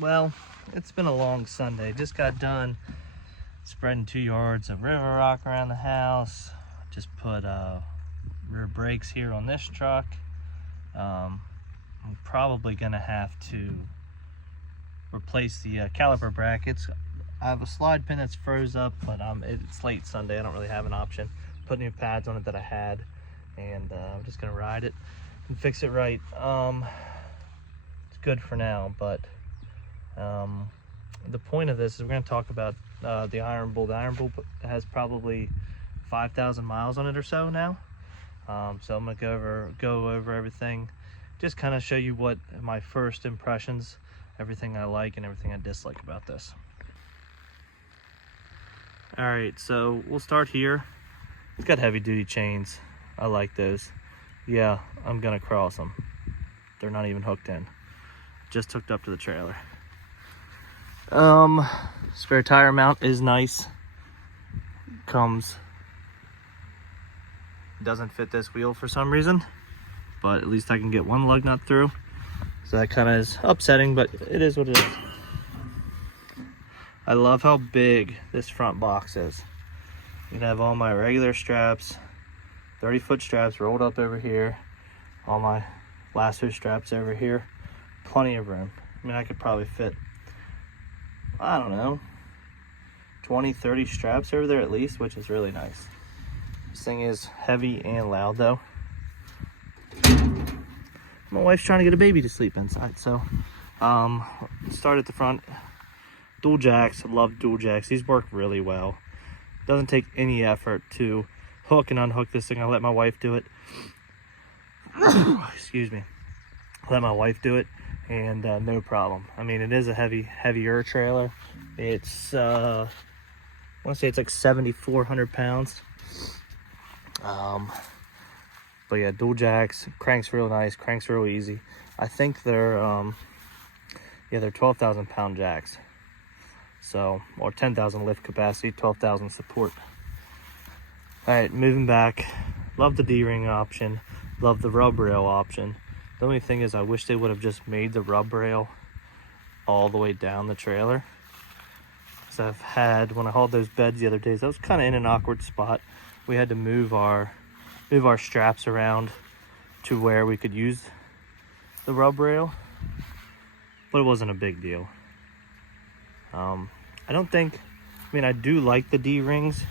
Well, it's been a long Sunday. Just got done spreading 2 yards of river rock around the house. Just put rear brakes here on this truck. I'm probably gonna have to replace the caliper brackets. I have a slide pin that's froze up, but it's late Sunday. I don't really have an option. Put new pads on it that I had, and I'm just gonna ride it and fix it right. It's good for now, but the point of this is we're going to talk about the Ironbull. The Ironbull has probably 5,000 miles on it or so now. So I'm going to go over everything, just kind of show you what my first impressions, everything I like and everything I dislike about this. All right, so we'll start here. It's got heavy duty chains. I like those. Yeah, I'm going to cross them. They're not even hooked in. Just hooked up to the trailer. Spare tire mount is nice. Doesn't fit this wheel for some reason, but at least I can get one lug nut through. So that kind of is upsetting, but it is what it is. I love how big this front box is. You can have all my regular straps, 30-foot straps rolled up over here, all my lasso straps over here, plenty of room. I mean, I could probably fit, I don't know, 20, 30 straps over there at least, which is really nice. This thing is heavy and loud though. My wife's trying to get a baby to sleep inside, so start at the front. Dual jacks, love dual jacks. These work really well. Doesn't take any effort to hook and unhook this thing. I let my wife do it. Excuse me. Let my wife do it, and no problem. I mean, it is a heavier trailer. It's I want to say it's like 7,400 pounds. But yeah, dual jacks, cranks real nice, cranks real easy. I think they're they're 12,000 pound jacks. So, or 10,000 lift capacity, 12,000 support. All right, moving back. Love the D-ring option. Love the rub rail option. The only thing is I wish they would have just made the rub rail all the way down the trailer. Because I've had, when I hauled those beds the other days, I was kind of in an awkward spot. We had to move our straps around to where we could use the rub rail, but it wasn't a big deal. I do like the D-rings,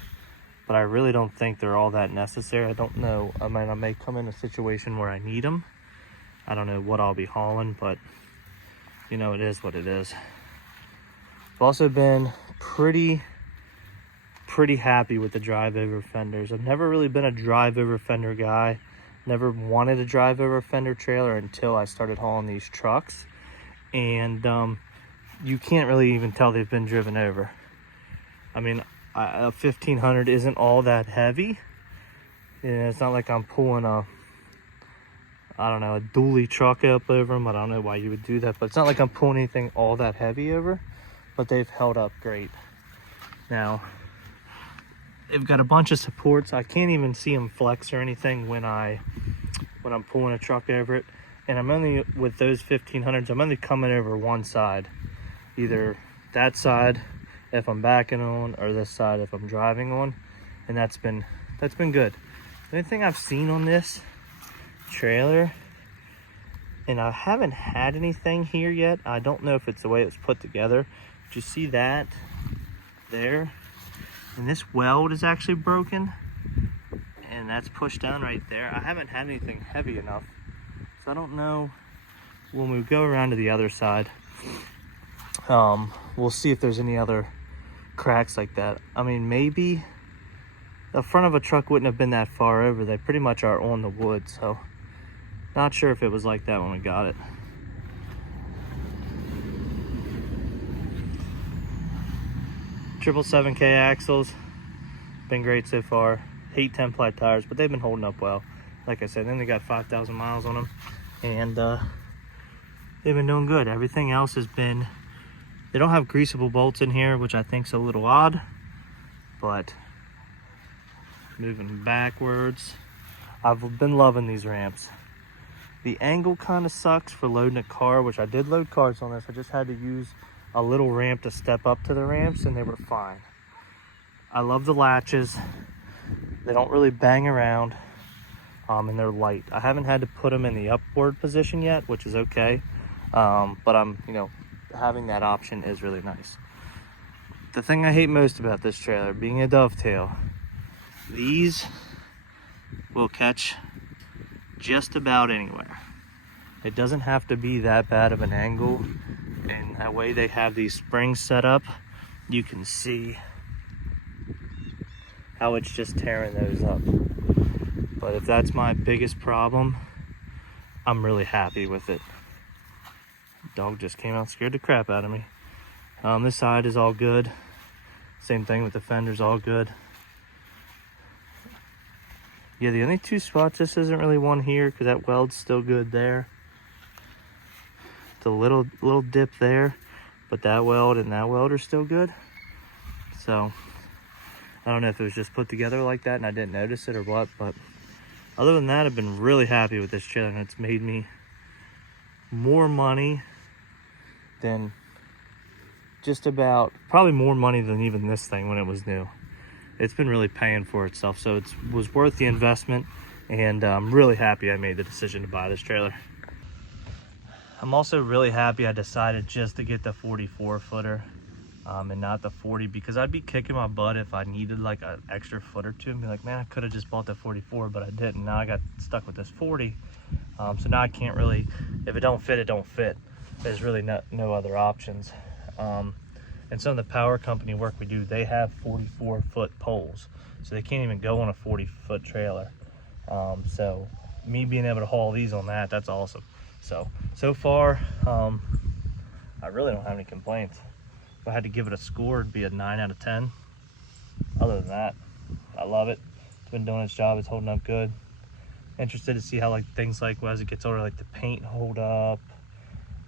but I really don't think they're all that necessary. I don't know. I may come in a situation where I need them. I don't know what I'll be hauling, but you know, it is what it is. I've also been pretty happy with the drive over fenders. I've never really been a drive over fender guy. Never wanted a drive over fender trailer until I started hauling these trucks. And you can't really even tell they've been driven over. I mean, a 1500 isn't all that heavy. And it's not like I'm pulling a dually truck up over them. I don't know why you would do that, but it's not like I'm pulling anything all that heavy over, but they've held up great. Now, they've got a bunch of supports. I can't even see them flex or anything when I'm pulling a truck over it. And I'm only, with those 1500s, I'm only coming over one side. Either that side if I'm backing on, or this side if I'm driving on. And that's been good. The only thing I've seen on this trailer, and I haven't had anything here yet, I don't know if it's the way it was put together, but you see that there, and this weld is actually broken, and that's pushed down right there. I haven't had anything heavy enough, so I don't know. When we go around to the other side, we'll see if there's any other cracks like that. I mean, maybe the front of a truck wouldn't have been that far over. They pretty much are on the wood, so not sure if it was like that when we got it. Triple 7K axles, been great so far. Hate 10 ply tires, but they've been holding up well. Like I said, then they got 5,000 miles on them, and they've been doing good. Everything else has been, they don't have greasable bolts in here, which I think is a little odd, but moving backwards, I've been loving these ramps. The angle kind of sucks for loading a car, which I did load cars on this. I just had to use a little ramp to step up to the ramps, and they were fine. I love the latches. They don't really bang around, and they're light. I haven't had to put them in the upward position yet, which is okay. But I'm, having that option is really nice. The thing I hate most about this trailer, being a dovetail, these will catch just about anywhere. It doesn't have to be that bad of an angle, and that way they have these springs set up. You can see how it's just tearing those up. But if that's my biggest problem, I'm really happy with it. Dog just came out, scared the crap out of me. This side is all good. Same thing with the fenders, all good. Yeah, the only two spots, this isn't really one here because that weld's still good there. The little dip there, but that weld and that weld are still good. So I don't know if it was just put together like that and I didn't notice it or what, but other than that, I've been really happy with this trailer, and it's made me more money than just about, probably more money than even this thing when it was new. It's been really paying for itself, so it was worth the investment, and I'm really happy I made the decision to buy this trailer. I'm also really happy I decided just to get the 44 footer and not the 40, because I'd be kicking my butt if I needed like an extra foot or two and be like, man, I could have just bought the 44, but I didn't. Now I got stuck with this 40. So now I can't really, if it don't fit, it don't fit. There's really no other options. And some of the power company work we do, they have 44-foot poles, so they can't even go on a 40-foot trailer. So me being able to haul these on that's awesome. So far, I really don't have any complaints. If I had to give it a score, it'd be a 9 out of 10. Other than that, I love it. It's been doing its job. It's holding up good. Interested to see how things like as it gets older, like the paint hold up.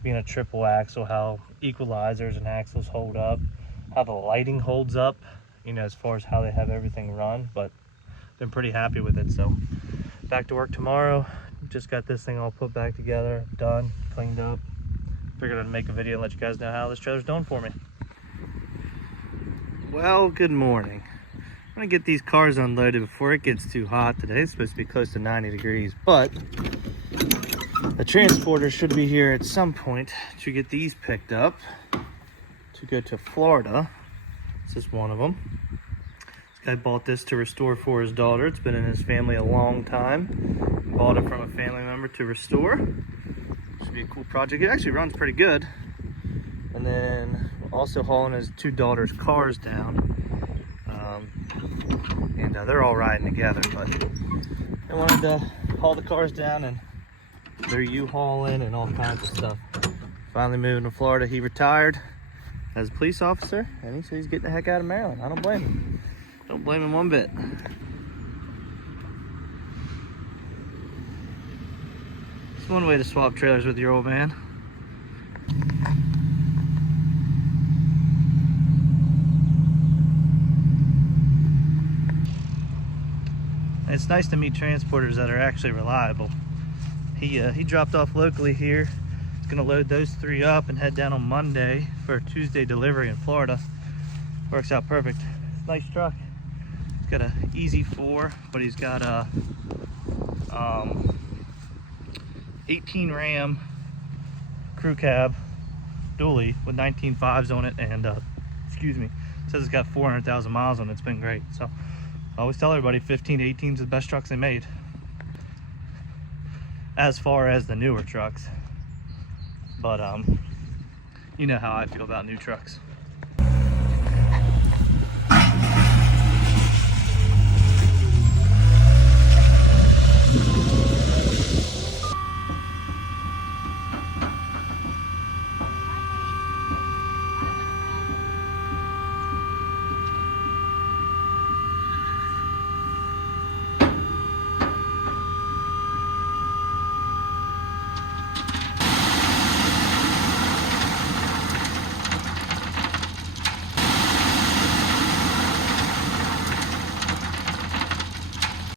Being a triple axle, how equalizers and axles hold up, how the lighting holds up, as far as how they have everything run. But been pretty happy with it. So back to work tomorrow. Just got this thing all put back together, done, cleaned up. Figured I'd make a video and let you guys know how this trailer's doing for me. Well, good morning. I'm gonna get these cars unloaded before it gets too hot today. It's supposed to be close to 90 degrees, but the transporter should be here at some point to get these picked up to go to Florida. This is one of them. This guy bought this to restore for his daughter. It's been in his family a long time. Bought it from a family member to restore. Should be a cool project. It actually runs pretty good. And then also hauling his two daughters' cars down. And they're all riding together, but I wanted to haul the cars down, and they're U-hauling and all kinds of stuff. Finally moving to Florida. He retired as a police officer, and he said he's getting the heck out of Maryland. I don't blame him. Don't blame him one bit. It's one way to swap trailers with your old man. And it's nice to meet transporters that are actually reliable. He dropped off locally here. He's gonna load those three up and head down on Monday for a Tuesday delivery in Florida. Works out perfect. It's a nice truck. He's got a Easy 4, but he's got a 18 Ram crew cab dually with 19.5s on it, and excuse me, it says it's got 400,000 miles on it. It's been great. So I always tell everybody 15 to 18 is the best trucks they made as far as the newer trucks, but you know how I feel about new trucks.